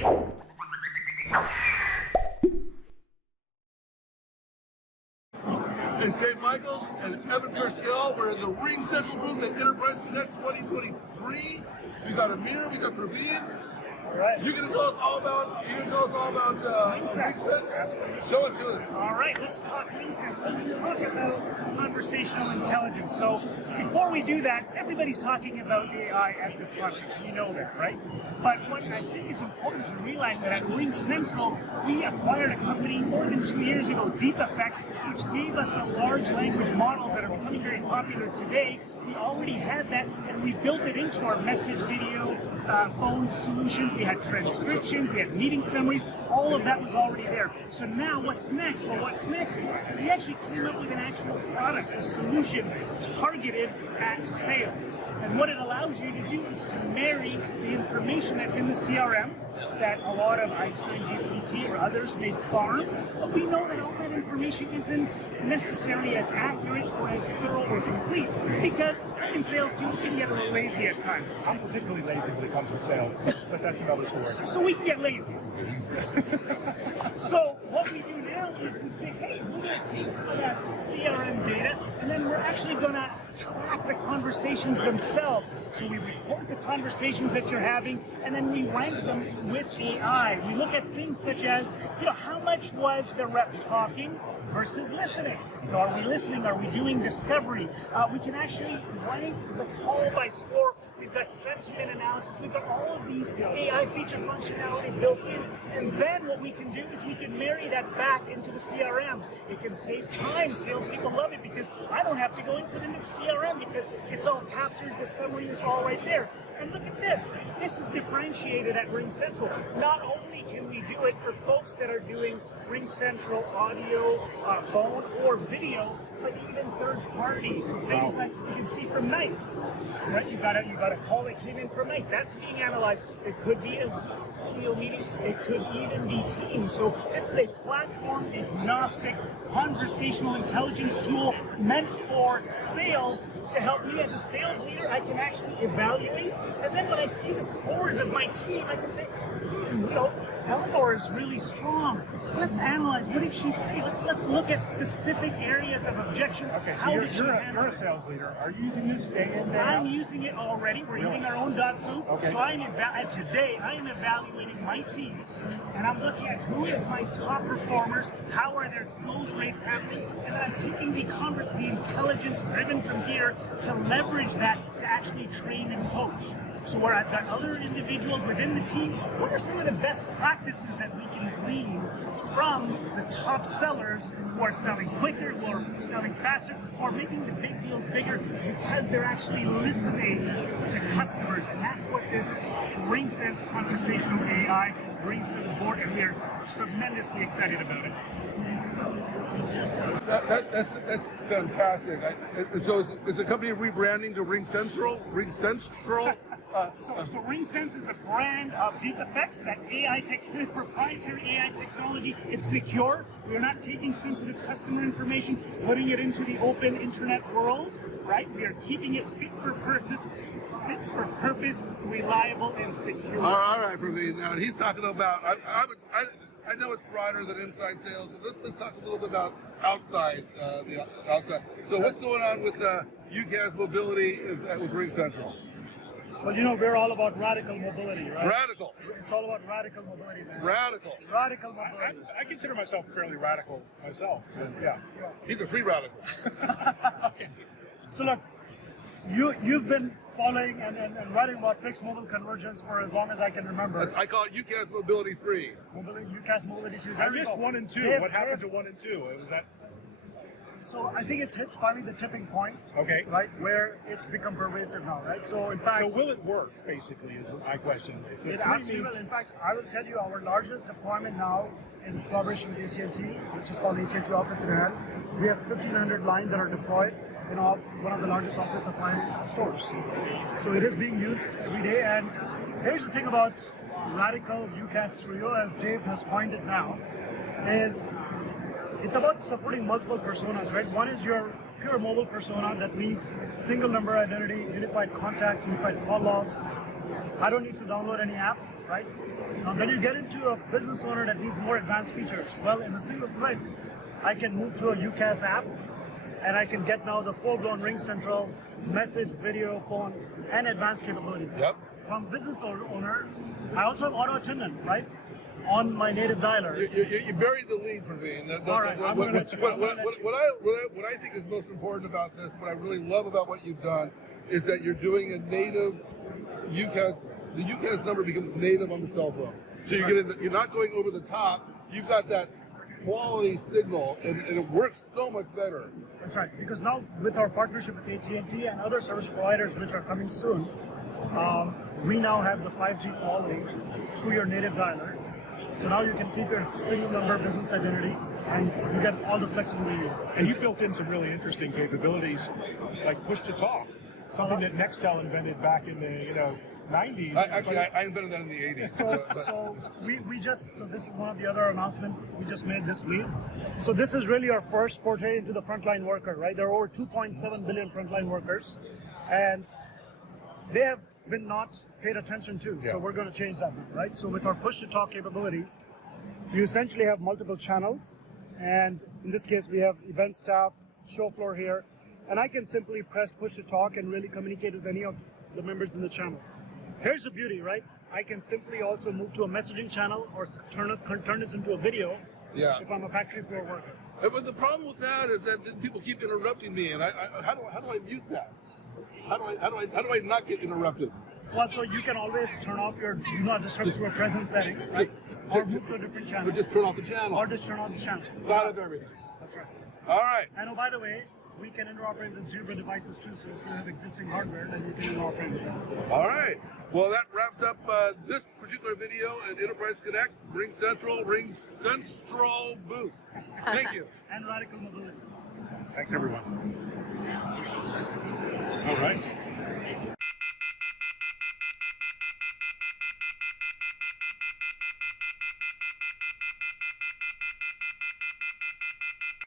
It's Dave Michels and Evan Kirstel. We're in the RingCentral booth at Enterprise Connect 2023. We got Amir, we got Praveen. All right. You're gonna tell us all about RingCentral. Absolutely. Show it to us. All right, let's talk RingCentral. Let's talk about conversational intelligence. So before we do that, everybody's talking about AI at this conference. We know that, right? But what I think is important to realize that at RingCentral, we acquired a company more than 2 years ago, DeepEffects, which gave us the large language models that are becoming very popular today. We already had that, and we built it into our message, video, phone solutions. We had transcriptions, we had meeting summaries, all of that was already there. So now what's next? Well, what's next? We actually came up with an actual product, a solution targeted at sales. And what it allows you to do is to marry the information that's in the CRM that a lot of Einstein GPT or others may farm, but we know that all that information isn't necessarily as accurate or as thorough or complete, because in sales too, we can get a little lazy at times. I'm particularly lazy when it comes to sales, but that's another story. So we can get lazy. So what we do now is we say, hey, we're going to take some of that CRM data, and then we're actually going to track the conversations themselves. So we record the conversations that you're having, and then we rank them with AI. We look at things such as, how much was the rep talking versus listening? Are we listening? Are we doing discovery? We can actually rank the call by score. We've got sentiment analysis. We've got all of these AI feature functionality built in. And then what we can do is we can marry that back into the CRM. It can save time. Salespeople love it because I don't have to go and put into the CRM because it's all captured. The summary is all right there. And look at this. This is differentiated at RingCentral. Not only can we do it for folks that are doing RingCentral audio, phone, or video, but even third party. So things like you can see from NICE, right? You got a call that came in from NICE. That's being analyzed. It could be a audio meeting. It could even be Teams. So this is a platform agnostic conversational intelligence tool meant for sales to help me as a sales leader. I can actually evaluate, and then when I see the scores of my team, I can say, Eleanor is really strong. Let's analyze. What did she say? Let's look at specific areas of objections. Okay, so you're a sales leader. Are you using this day in, day out? I'm using it already. We're eating our own dog food. Okay. So today I am evaluating my team, and I'm looking at who is my top performers, how are their close rates happening, and then I'm taking the intelligence driven from here to leverage that to actually train and coach. So where I've got other individuals within the team, what are some of the best practices that we can glean from the top sellers who are selling quicker, who are selling faster, or making the big deals bigger because they're actually listening to customers. And that's what this RingSense conversational AI brings to the board, and we are tremendously excited about it. That's fantastic. So is the company rebranding to RingCentral? RingCentral? So RingSense is the brand of DeepEffects, that this proprietary AI technology. It's secure. We're not taking sensitive customer information, putting it into the open internet world, right? We are keeping it fit for purpose, reliable, and secure. All right, Praveen. Now he's talking about. I know it's broader than inside sales, but let's talk a little bit about outside. The outside. So what's going on with UCaaS mobility with RingCentral? Well, we're all about radical mobility, right? Radical. It's all about radical mobility, man. Radical. Radical mobility. I consider myself fairly radical myself. Yeah. He's a free radical. Okay. So look, you've been following and writing about fixed mobile convergence for as long as I can remember. I call it UCaaS Mobility 3. UCaaS Mobility 3. I missed 1 and 2. What happened to 1 and 2? Was that? So I think it's hit finally the tipping point. Okay. Right, where it's become pervasive now, right? So in fact. So will it work? Basically, is my question. It absolutely will. In fact, I will tell you our largest deployment now in collaboration with AT&T, which is called AT&T Office in Hand. We have 1,500 lines that are deployed in one of the largest office appliance stores. So it is being used every day. And here's the thing about radical UCaaS Trio, as Dave has coined it now, is it's about supporting multiple personas, right? One is your pure mobile persona that needs single number identity, unified contacts, unified call logs. I don't need to download any app. right? Now then you get into a business owner that needs more advanced features. Well, in a single click, I can move to a UCaaS app, and I can get now the full-blown RingCentral message, video, phone, and advanced capabilities. Yep. From business owner, I also have auto attendant, right? On my native dialer. You buried the lead, Praveen. All right, I'm gonna let you- I'm gonna let you. What I think is most important about this, what I really love about what you've done, is that you're doing a native UCAS. The UCAS number becomes native on the cell phone. So you're not going over the top. You've got that quality signal, and it works so much better. That's right, because now with our partnership with AT&T and other service providers which are coming soon, we now have the 5G quality through your native dialer. So now you can keep your single number business identity and you get all the flexibility. And you built in some really interesting capabilities, like push to talk, something that Nextel invented back in the 90s. I invented that in the 80s. So this is one of the other announcements we just made this week. So this is really our first forte into the frontline worker, right? There are over 2.7 billion frontline workers, and they have been not paid attention to. Yeah. So we're going to change that, right? So with our push to talk capabilities, you essentially have multiple channels, and in this case we have event staff, show floor here, and I can simply press push to talk and really communicate with any of the members in the channel. Here's the beauty, right? I can simply also move to a messaging channel or turn this into a video if I'm a factory floor worker. But the problem with that is that then people keep interrupting me, and how do I mute that? How do I not get interrupted? Well, so you can always turn off your do not disturb through a present setting, right? Or move to a different channel. Or just turn off the channel. Or just turn off the channel. Thought of everything. That's right. All right. And oh, by the way, we can interoperate with Zebra devices too, so if you have existing hardware, then you can interoperate with them. All right. Well, that wraps up this particular video at Enterprise Connect, RingCentral booth. Thank you. And radical mobility. Thanks, everyone. All right.